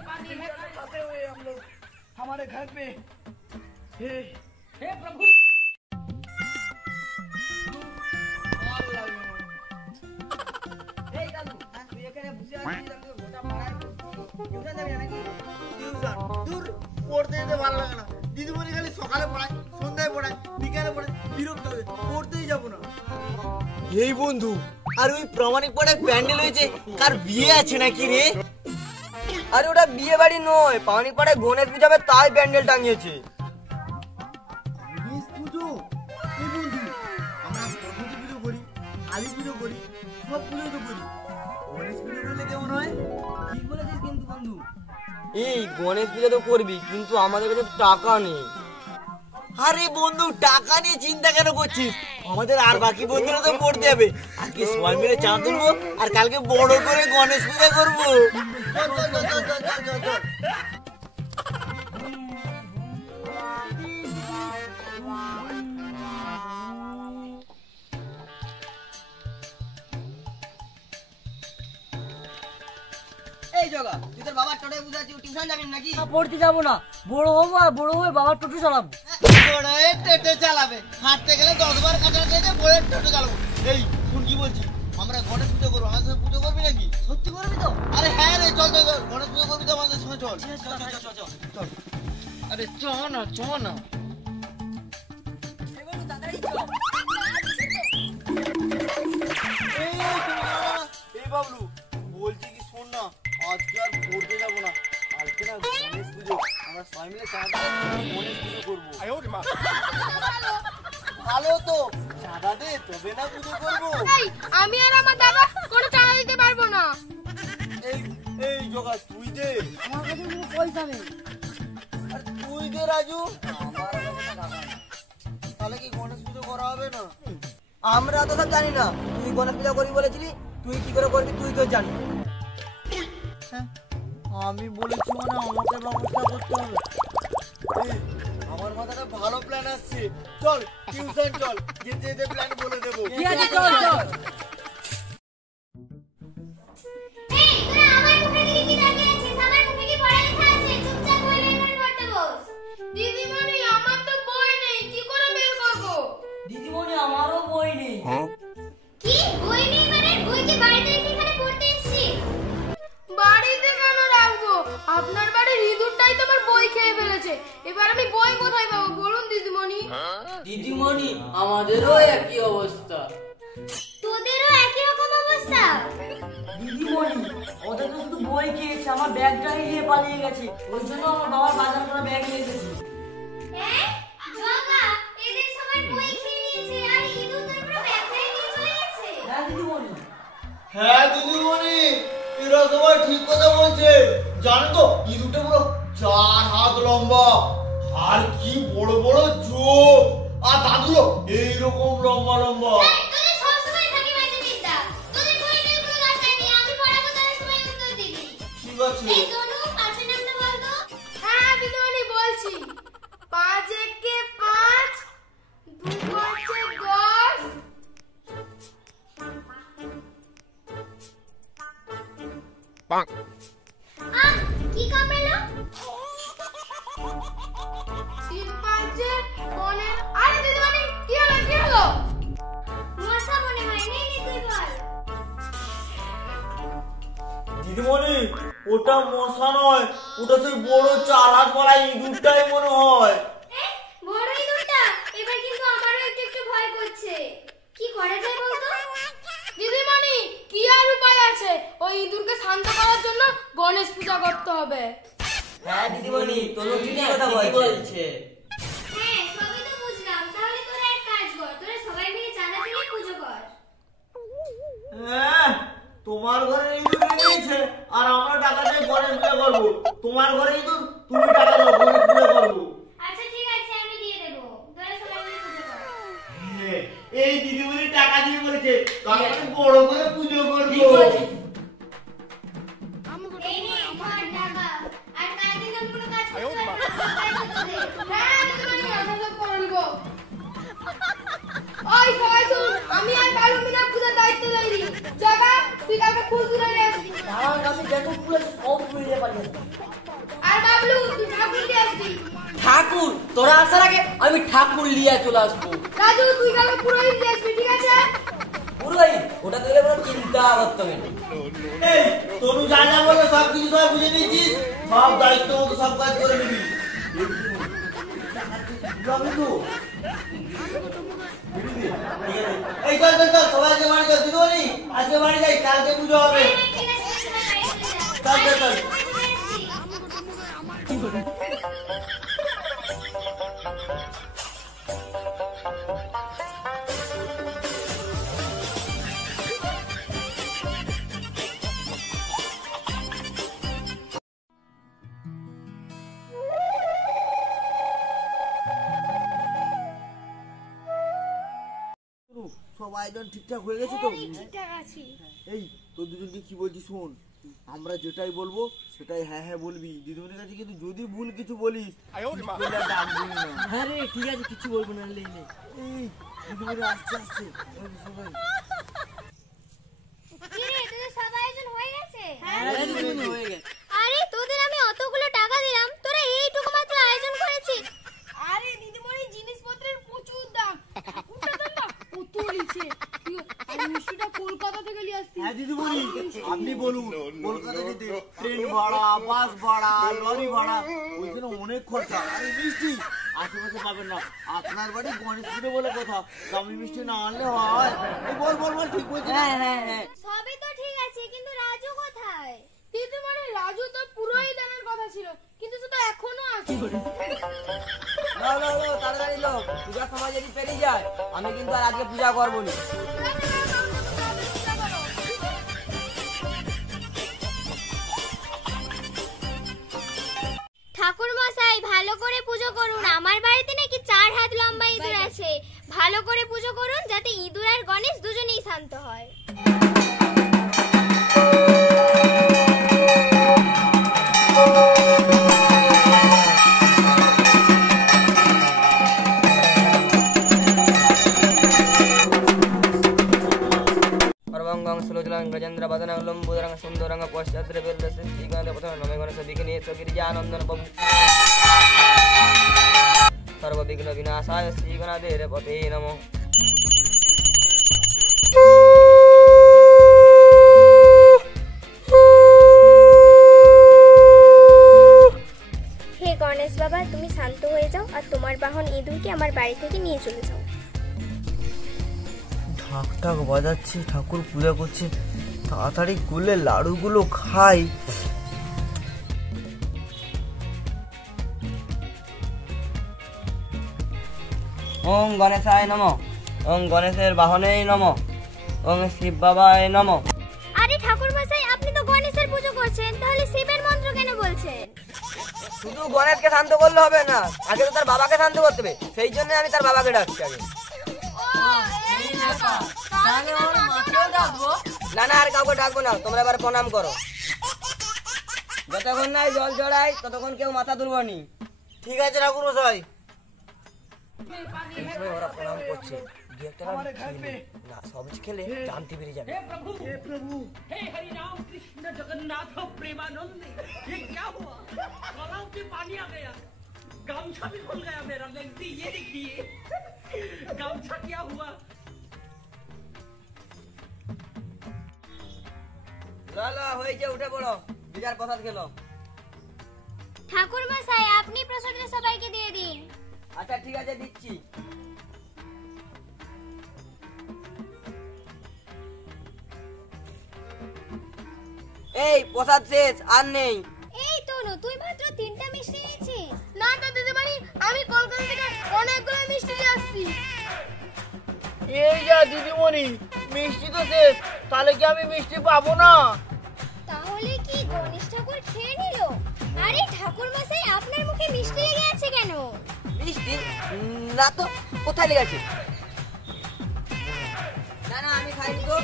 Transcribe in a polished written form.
पानी है, फंसे हुए हम लोग हमारे घर पे। हे प्रभु, পড়তে যেতে ভালো লাগে না। দিদিমণি খালি সকালে পড়ায়, সন্ধ্যায় পড়ায়, বিকালে পড়ায়, বিরক্ত লাগে, পড়তেই যাবো না। এই বন্ধু, আর ওই প্রামাণিক পড়ায় প্যান্ডেল হয়েছে, কার বিয়ে আছে নাকি রে? আরে ওটা বিয়ে বাড়ি নয়, প্রামাণিক পড়ায় গণেশ পূজা হবে তাই প্যান্ডেল টাঙিয়েছে। গণেশ পুজো? এই বন্ধু, আমরা সরস্বতী পুজো করি, কালী পুজো করি, সব পুজো তো করি, গণেশ পুজো করলে কেমন হয়? ঠিক বলেছিস কিন্তু বন্ধু। এই গণেশ পূজা তো করবি, কিন্তু আমাদের কাছে টাকা নেই। আরে বন্ধু, টাকা নিয়ে চিন্তা কেন করছিস? আমাদের আর বাকি বন্ধুরা তো পড়তে যাবে। আজকে সবাই মিলে চাঁদ তুলবো আর কালকে বড় করে গণেশ পূজা করবো। এই জগা, তুই তোর বাবার টোটোয় বুঝাচ্ছি টিউশন যাবি নাকি? পড়তে যাবো না, বড় হবো আর বড় হয়ে বাবার টোটো চালাবো। টোটো চালাবে, হাঁটতে গেলে 10 বার কাটার গেলে বড় টোটো চালাবো। এই শুন কি বলছি, আমরা গণেশ পুজো করবো, আমাদের সঙ্গে পুজো করবি নাকি? সত্যি করবি তো? আরে হ্যাঁ রে, চল চল চল, গণেশ পুজো করবি তো আমাদের সঙ্গে চল। চল। আরে চ না, চ না। এই বাবলু, বলছি কি শোন না, আজকে আর পড়তে যাবো না, কালকে না গণেশ পুজো, আমরা সবাই মিলে চাঁদা গণেশ পুজো করবো। ভালো তো, চাঁদা দে তবে না পুজো করবো। আমি আর আমার দাদা কোনো চাঁদা দিতে পারবো না। এই এই জগা, তুই দে। আমার কাছে কোনো পয়সা নেই। আর তুই দে রাজু। তাহলে কি গণেশ পুজো করা হবে না? আমরা তো সব জানি না, তুই গণেশ পূজা করবি বলেছিলি, তুই কি করে করবি তুই তো জানি। আমি বলেছি মানে আমাকে ব্যবস্থা করতে হবে। এই, আমার মাথায় ভালো প্ল্যান আসছে, চল টিউশন চল, যেতে যেতে প্ল্যান বলে দেবো। ঠিক আছে, চল চল। এই তোরা আমার মুখে দিকে কি তাকিয়ে আছিস? আমার মুখে কি পড়ালেখা আছে? চুপচাপ বই বের করে পড়তে বস। দিদিমণি, আমার তো বই নেই, কি করে বের করব? দিদিমণি, আমারও বই নেই। কি বই নেই মানে? বই কি বাড়িতে রেখে এখানে পড়তে এসেছিস? বাড়িতে কেন রাখবো? আপনার বাড়ির ইঁদুরটাই তো আমার বই খেয়ে ফেলেছে। এবার আমি বই কোথায় পাবো বলুন দিদিমণি? দিদিমণি, আমাদেরও একই অবস্থা। তোদেরও একই রকম অবস্থা? দিদিমণি, ওদের তো শুধু বই খেয়েছে, আমার ব্যাগটাই নিয়ে পালিয়ে গেছে, ওই জন্য আমার বাবার বাজার করা ব্যাগ নিয়ে এসেছি। হ্যাঁ জগা, এদের সবাই বই খেয়ে নিয়েছে আর ইঁদুর তোর পুরো ব্যাগটাই নিয়ে চলে গেছে। হ্যাঁ দিদিমণি। হ্যাঁ দিদিমণি, এরা সবাই ঠিক কথা বলছে। জানো তো, ইঁদুরটা পুরো 4 হাত লম্বা, আর কি বড় বড় চোখ, আর দাঁতগুলো এইরকম লম্বা লম্বা। তোদের সব সময় থাকি বাজে চিন্তা। তোদের বই নিয়ে কোনো দরকার নেই, আমি পড়াবো, তার সময় উত্তর দিবি। ঠিক আছে। এই তনু, পাঁচের নামটা বল তো। হ্যাঁ দিদিমণি বলছি। 5 একে 5, 2 পাঁচে 10। কি কামড়ালো? 3 পাঁচে 15। আরে দিদিমণি, কি হলো কি হলো? মশা মনে হয়, নেই তুই বল। দিদিমণি, ওটা মশা নয়, ওটা সেই বড় 4 হাত বলা ইঁদুরটাই মনে হয়। বড় ইঁদুরটা? এবার কিন্তু আমারও একটু একটু ভয় করছে। কি করা যায় বলতো? দিদিমণি, কি আর উপায় আছে? ওই ইঁদুরকে শান্ত করার জন্য গণেশ পূজা করতে হবে। হ্যাঁ দিদিমণি, তোর ঠিকই কথা বলছে। হ্যাঁ সবই তো বুঝলাম, তাহলে তোরা এক কাজ কর, তোরা সবাই মিলে চাঁদা তুলে পুজো কর। হ্যাঁ, তোমার ঘরে ইঁদুর নিয়েছে আর আমরা টাকা দিয়ে গণেশ পূজা করবো। তোমার ঘরে ইঁদুর, তুমি টাকা দাও, গণেশ পূজা করবো। আচ্ছা ঠিক আছে, আমি দিয়ে দেবো, তোরা সবাই মিলে পুজো কর। হ্যাঁ, এই দিদিমণি টাকা দিয়ে বলেছে কালকে বড় করে পুজো করবো। এই নে, ধর টাকা। আর কালকে যেন কোনো কাজ করতে পারবি না, সবাই করতে দে। হ্যাঁ দিদিমণি, আমরা সব করে নিবো। ওই সবাই শুন, আমি আর কালু মিনা পূজার দায়িত্ব লইনি। জগা, তুই কালকে ফুল তুলে নিয়ে আসবি। আমার কাছে দেখো ফুল আছে সব ফুল নিয়ে পালিয়ে যাবে। আর বাবলু তুই ঠাকুর দিয়ে আসবি। ঠাকুর তোরা আসার আগে আমি ঠাকুর লিয়ে চলে আসবো। রাজু তুই কালকে পুরোহিত দিয়ে আসবি, ঠিক আছে? পুরোই ওটা তুই কোনো চিন্তা করতে হবে না। এই তনু জানা বলে সব কিছু সব বুঝে নিয়েছিস, সব দায়িত্ব মতো সব কাজ করে নিবি। যাবি তো? ঠিক আছে। এই চল চল চল, সবাই আজকে বাড়ি যাও, দিদিমণি আজকে বাড়ি যাই, কালকে পুজো হবে। ঠিক আছে, চল চল চল। সব আয়োজন ঠিকঠাক হয়ে গেছে তো? ঠিকঠাক আছি। এই তোর দুজনকে কি বলছি শোন, আমরা যেটাই বলবো সেটাই হ্যাঁ হ্যাঁ বলবি দিদিমণির কাছে, কিন্তু যদি ভুল কিছু বলিস বলে ডাকবি না। হ্যাঁ রে ঠিক আছে, কিছু বলবো না। লে লে এই দিদিমণি আসছে আসছে সবাই। কি রে তোদের সব আয়োজন হয়ে গেছে? হয়ে গেছে। আরে তোদের আমি অতগুলো টাকা দিলাম, তোরা এইটুকু মাত্র আয়োজন করেছিস? আরে দিদিমণি জিনিসপত্রের প্রচুর দাম, ঠাকুরটা দাম না কত নিচে। আমি মিষ্টিটা কলকাতা থেকে নিয়ে আসছি। হ্যাঁ দিদিমণি আপনি বলুন, কলকাতা যেতে ট্রেন ভাড়া, বাস ভাড়া, লরি ভাড়া, ওইখানে অনেক খরচা। আর এই মিষ্টি আশেপাশে পাবেন না, আপনার বাড়ি গণেশপুরে বলে কথা, দামি মিষ্টি না আনলে হয়? এই বল বল বল, ঠিক বলছি? হ্যাঁ হ্যাঁ হ্যাঁ সবই তো ঠিক আছে, কিন্তু রাজু কোথায়? দিদিমণি রাজু তো পুরোহিত আনার কথা ছিল, কিন্তু সে তো এখনো আসে। লো লো লো তাড়াতাড়ি লো, পূজার সময় যদি পেরিয়ে যায় আমি কিন্তু আর আজকে পূজা করবো না। ঠাকুর মশাই ভালো করে পুজো করুন, আমার বাড়িতে নাকি 4 হাত লম্বা ইঁদুর আছে। ভালো করে পুজো করুন যাতে ইঁদুর আর গণেশ দুজনেই শান্ত হয়। सर्वंगं सुलोचनं गजेन्द्र वदनं लंबोदरं सुन्दरं पश्चाद्रे बेलस्य श्रीगणेश पथं नमे गणेश विघ्नेश गिरिजानन्दन प्रभु सर्वविघ्न विनाशाय श्रीगणाधीर पते नमः। হে গণেশ বাবা, তুমি শান্ত হয়ে যাও আর তোমার বাহন ইঁদুরকে আমার বাড়ি থেকে নিয়ে চলে যাও। ঢাক ঢাক বাজাচ্ছে, ঠাকুর পূজা করছে, তাড়াতাড়ি করলে লাড়ুগুলো খাই। ওং গণেশায় নমঃ, ওং গণেশের বাহনে নমঃ, ওং শিব বাবায় নমঃ। আরে ঠাকুর মশাই, আপনি তো গণেশের পুজো করছেন, তাহলে শিবের মন্ত্র কেন বলছেন? শুধু গণেশকে শান্ত করলে হবে না, আগে তো তার বাবাকে শান্ত করতে হবে, সেই জন্য আমি তার বাবাকে ডাকছি আগে। না না আর কাউকে ডাকবো না, তোমরা এবার প্রণাম করো। যতক্ষণ নাই জল চড়াই ততক্ষণ কেউ মাথা তুলবো নি। ঠিক আছে ঠাকুর মশাই। ওরা প্রণাম করছে, দু একটা খেলে না, সব খেলে জানতে পেরে যাবে। हे हरि राम कृष्ण जगन्नाथ प्रेमानंद, ये क्या हुआ? गलाव में पानी आ गया, गामछा भी खुल गया मेरा। लगती ये देखिए गामछा क्या हुआ। লালা হয়েছে, উঠে পড়ো, বিজার প্রসাদ খেলো। ঠাকুর মশাই আপনি প্রসাদটা সবাইকে দিয়ে দিন। আচ্ছা ঠিক আছে দিচ্ছি। এই প্রসাদ শেষ, আর নেই। এই তনু, তুই মাত্র 3টা মিষ্টি নিয়েছিস? না তো দিদিমণি, আমি কলকাতা থেকে অনেকগুলো মিষ্টি নিয়ে আসছি। এই যা দিদিমণি, মিষ্টি তো শেষ, তাহলে কি আমি মিষ্টি পাবো না? তাহলে কি গণেশ ঠাকুর খেয়ে নিল? আরে ঠাকুর মশাই, আপনার মুখে মিষ্টি লেগে আছে কেন? মিষ্টি না তো, কোথায় লেগেছে? না না আমি খাইনি তো।